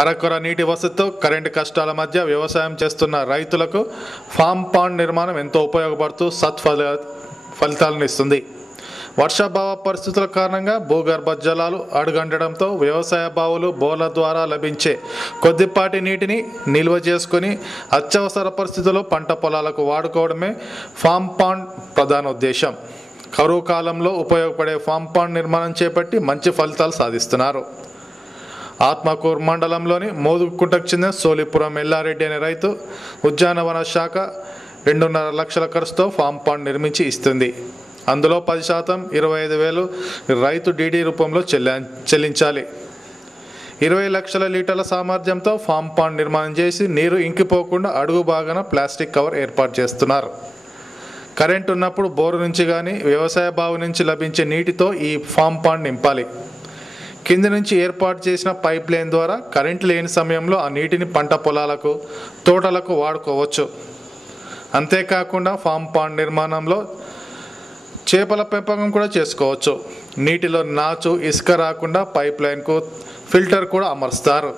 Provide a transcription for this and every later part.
అరకొర నీటి వసతితో కరెంటు కష్టాల మధ్య వ్యవసాయం చేస్తున్న రైతులకు ఫామ్ పాండ్ నిర్మాణం ఎంతో ఉపయోగపడుతూ ఫలితాలను ఇస్తుంది. వర్షాభావ పరిస్థితుల కారణంగా భూగర్భ జలాలు అడుగంటడంతో వ్యవసాయ బావులు, బోర్ల ద్వారా లభించే కొద్దిపాటి నీటిని నిల్వ చేసుకుని అత్యవసర పరిస్థితుల్లో పంట పొలాలకు వాడుకోవడమే ఫామ్ పాండ్ ప్రధాన ఉద్దేశం. కరువు కాలంలో ఉపయోగపడే ఫామ్ పాండ్ నిర్మాణం చేపట్టి మంచి ఫలితాలు సాధిస్తున్నారు. ఆత్మకూరు మండలంలోని మోదుగుంటకు చెందిన సోలిపురం ఎల్లారెడ్డి అనే రైతు ఉద్యానవన శాఖ 2.5 లక్షల ఖర్చుతో ఫామ్ పాండ్ నిర్మించి ఇస్తుంది. అందులో 10% 25,000 రైతు డీడీ రూపంలో చెల్లించాలి. 20 లక్షల లీటర్ల సామర్థ్యంతో ఫామ్ పాండ్ నిర్మాణం చేసి నీరు ఇంకిపోకుండా అడుగు భాగాన ప్లాస్టిక్ కవర్ ఏర్పాటు చేస్తున్నారు. కరెంటు ఉన్నప్పుడు బోరు నుంచి కానీ వ్యవసాయ బావి నుంచి లభించే నీటితో ఈ ఫామ్ పాండ్ నింపాలి. కింది నుంచి ఏర్పాటు చేసిన పైప్ లైన్ ద్వారా కరెంటు లేని సమయంలో ఆ నీటిని పంట పొలాలకు, తోటలకు వాడుకోవచ్చు. అంతేకాకుండా ఫామ్ పాండ్ నిర్మాణంలో చేపల పెంపకం కూడా చేసుకోవచ్చు. నీటిలో నాచు, ఇసుక రాకుండా పైప్ లైన్కు ఫిల్టర్ కూడా అమర్స్తారు.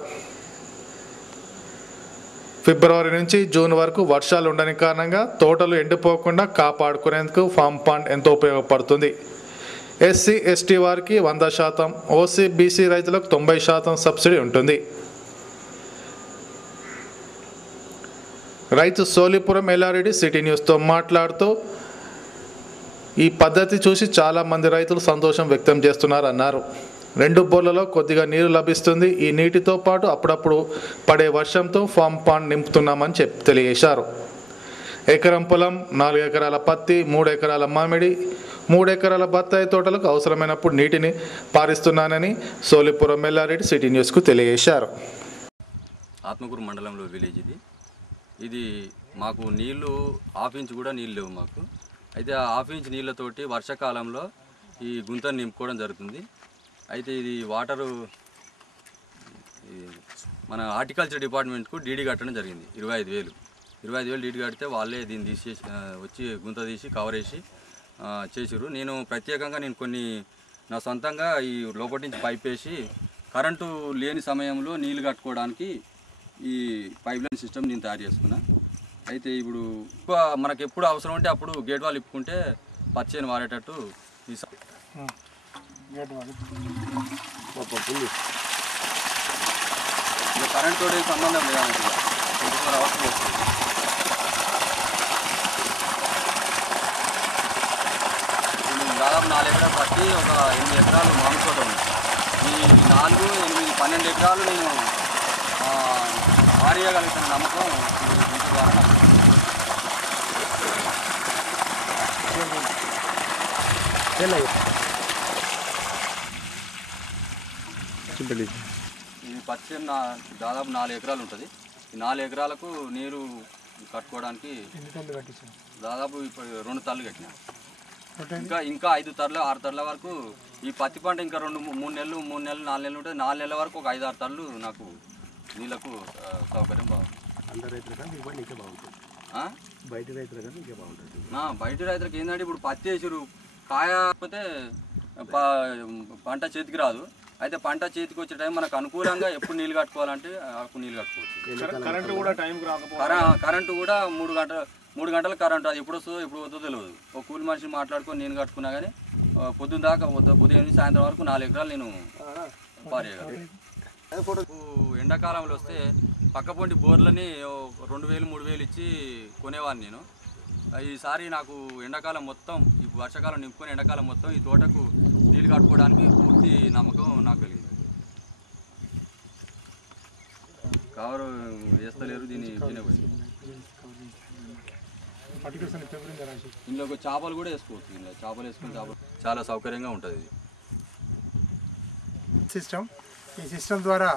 ఫిబ్రవరి నుంచి జూన్ వరకు వర్షాలు ఉండని కారణంగా తోటలు ఎండిపోకుండా కాపాడుకునేందుకు ఫామ్ పాండ్ ఎంతో ఉపయోగపడుతుంది. ఎస్సీ, ఎస్టీ వారికి 100%, ఓసీ, బీసీ రైతులకు 90% సబ్సిడీ ఉంటుంది. రైతు సోలిపురం ఎల్లారెడ్డి సిటీ న్యూస్తో మాట్లాడుతూ ఈ పద్ధతి చూసి చాలామంది రైతులు సంతోషం వ్యక్తం చేస్తున్నారన్నారు. 2 బోర్లలో కొద్దిగా నీరు లభిస్తుంది. ఈ నీటితో పాటు అప్పుడప్పుడు పడే వర్షంతో ఫామ్ పాండ్ నింపుతున్నామని తెలియజేశారు. ఎకరం పొలం, 4 ఎకరాల పత్తి, 3 ఎకరాల మామిడి, 3 ఎకరాల బత్తాయి తోటలకు అవసరమైనప్పుడు నీటిని పారిస్తున్నానని సోలిపురం ఎల్లారెడ్డి సిటీ న్యూస్కు తెలియజేశారు. ఆత్మకూరు మండలంలో విలేజ్ ఇది మాకు నీళ్లు హాఫ్ ఇంచ్ కూడా నీళ్ళు లేవు మాకు. అయితే ఆ హాఫ్ ఇంచ్ నీళ్ళతోటి వర్షాకాలంలో ఈ గుంతను నింపుకోవడం జరుగుతుంది. అయితే ఇది వాటరు మన హార్టికల్చర్ డిపార్ట్మెంట్కు డీడీ కట్టడం జరిగింది. 25,000 డీడీ కడితే వాళ్ళే దీన్ని తీసేసి వచ్చి గుంత తీసి కవర్ వేసి చేసిరు. నేను ప్రత్యేకంగా కొన్ని నా సొంతంగా ఈ లోపటి నుంచి పైప్ వేసి కరెంటు లేని సమయంలో నీళ్లు కట్టుకోవడానికి ఈ పైప్ లైన్ సిస్టమ్ నేను తయారు చేసుకున్నా. అయితే ఇప్పుడు మనకు ఎప్పుడు అవసరం ఉంటే అప్పుడు గేట్ వాళ్ళు ఇప్పుకుంటే పచ్చేని వారేటట్టు ఈ కరెంట్ తోటి సంబంధం లేదండి. 24 అవర్స్ వస్తుంది. దాదాపు 4 ఎకరాలు పట్టి ఒక 8 ఎకరాలు మామిడి తోట ఉంది. ఈ 4, 8, 12 ఎకరాలు నేను వారియగలుగుతున్న నమ్మకం ఇంటి ద్వారా ఈ పచ్చి దాదాపు 4 ఎకరాలు ఉంటుంది. ఈ 4 ఎకరాలకు నీరు కట్టుకోవడానికి దాదాపు ఇప్పుడు 2 తల్లు కట్టినా. ఇంకా 5 తర్లు 6 తర్ల వరకు ఈ పత్తి పంట ఇంకా 2-3 నెలలు 4 నెలలు ఉంటుంది. 4 నెలల వరకు ఒక 5-6 తర్లు నాకు నీళ్ళకు సౌకర్యం బాగుంటుంది. బయట రైతులకు ఏంటంటే ఇప్పుడు పత్తి వేసారు, కాయ కాకపోతే పంట చేతికి రాదు. అయితే పంట చేతికి వచ్చే టైం మనకు అనుకూలంగా ఎప్పుడు నీళ్ళు కట్టుకోవాలంటే అప్పుడు నీళ్ళు కట్టుకోవచ్చు. కరెంటు కూడా 3 గంటల కరెంటు అది ఎప్పుడు వస్తుందో ఎప్పుడు పోతుందో తెలియదు. ఒక కూలి మనిషిని మాట్లాడుకొని నేను కట్టుకున్నా కానీ పొద్దున్న దాకా ఉదయం నుంచి సాయంత్రం వరకు 4 ఎకరాలు నేను పారేయగలను. ఎండాకాలంలో వస్తే పక్కపొంటి బోర్లని 2,000-3,000 ఇచ్చి కొనేవాడిని నేను. ఈసారి నాకు ఎండాకాలం మొత్తం ఈ వర్షాకాలం నింపుకొని ఎండాకాలం మొత్తం ఈ తోటకు నీళ్ళు కట్టుకోవడానికి పూర్తి నమ్మకం నాకు కలిగింది. కవరు వేస్తలేరు, దీన్ని తినేపోయింది. ఇందులో ఒక చేపలు కూడా వేసుకోవచ్చు. ఇందులో చేపలు వేసుకుని చాలా సౌకర్యంగా ఉంటుంది. ఈ సిస్టమ్ ద్వారా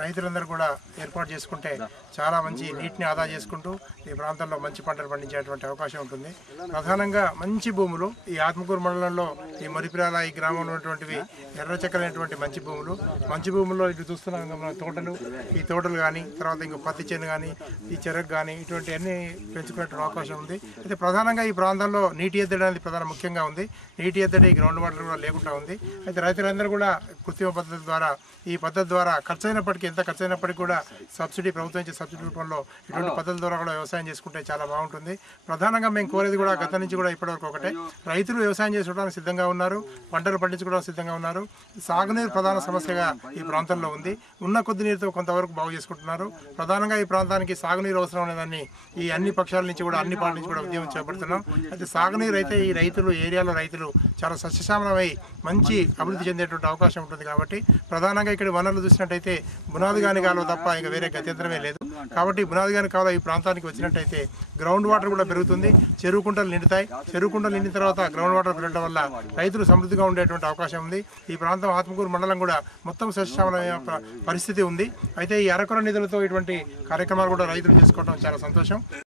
రైతులందరూ కూడా ఏర్పాటు చేసుకుంటే చాలా మంచి నీటిని ఆదా చేసుకుంటూ ఈ ప్రాంతంలో మంచి పంటలు పండించేటువంటి అవకాశం ఉంటుంది. ప్రధానంగా మంచి భూములు ఈ ఆత్మకూరు మండలంలో ఈ మరిపిరాల ఈ గ్రామంలో ఉన్నటువంటివి ఎర్రచక్కలైనటువంటి మంచి భూముల్లో ఇటు చూస్తున్నాం తోటలు, ఈ తోటలు కానీ తర్వాత ఇంకో పత్తి చేను కానీ ఈ చెరకు కానీ ఇటువంటి అన్ని పెంచుకునే అవకాశం ఉంది. అయితే ప్రధానంగా ఈ ప్రాంతంలో నీటి ఎద్దడి అనేది ప్రధాన ముఖ్యంగా ఉంది. నీటి ఎద్దడి గ్రౌండ్ వాటర్ కూడా లేకుండా ఉంది. అయితే రైతులందరూ కూడా కృత్రిమ పద్ధతి ద్వారా ఈ పద్ధతి ద్వారా ఖర్చు అయినప్పటికీ ఎకరానికి ఎంత ఖర్చు అయినప్పటికీ కూడా సబ్సిడీ ప్రభుత్వం ఇచ్చే సబ్సిడీ రూపంలో ఇటువంటి పద్ధతుల ద్వారా కూడా వ్యవసాయం చేసుకుంటే చాలా బాగుంటుంది. ప్రధానంగా మేము కోరేది కూడా గత నుంచి కూడా ఇప్పటివరకు ఒకటే, రైతులు వ్యవసాయం చేసుకోవడానికి సిద్ధంగా ఉన్నారు, పంటలు పండించుకోవడానికి సిద్ధంగా ఉన్నారు. సాగునీరు ప్రధాన సమస్యగా ఈ ప్రాంతంలో ఉంది. ఉన్న కొద్ది నీరుతో కొంతవరకు బాగు చేసుకుంటున్నారు. ప్రధానంగా ఈ ప్రాంతానికి సాగునీరు అవసరం అనేదాన్ని ఈ అన్ని పక్షాల నుంచి కూడా అన్ని పార్టీ నుంచి కూడా ఉద్యమం చేపడుతున్నాం. అయితే సాగునీరు అయితే ఈ రైతులు ఏరియాలో రైతులు చాలా సస్యశ్యామలమై మంచి అభివృద్ధి చెందేటువంటి అవకాశం ఉంటుంది. కాబట్టి ప్రధానంగా ఇక్కడ వనరులు చూసినట్టయితే బునాది గాని కాలువ తప్ప ఇంకా వేరే గత్యంతరమే లేదు. కాబట్టి బునాది గాని కాలువ ఈ ప్రాంతానికి వచ్చినట్టయితే గ్రౌండ్ వాటర్ కూడా పెరుగుతుంది, చెరువు కుంటలు నిండుతాయి. చెరువు కుంటలు నిండిన తర్వాత గ్రౌండ్ వాటర్ పెరగడం వల్ల రైతులు సమృద్ధిగా ఉండేటువంటి అవకాశం ఉంది. ఈ ప్రాంతం ఆత్మకూరు మండలం కూడా మొత్తం సస్యశ్యామలమైన పరిస్థితి ఉంది. అయితే ఈ అరకొర నిధులతో ఇటువంటి కార్యక్రమాలు కూడా రైతులు చేసుకోవడం చాలా సంతోషం.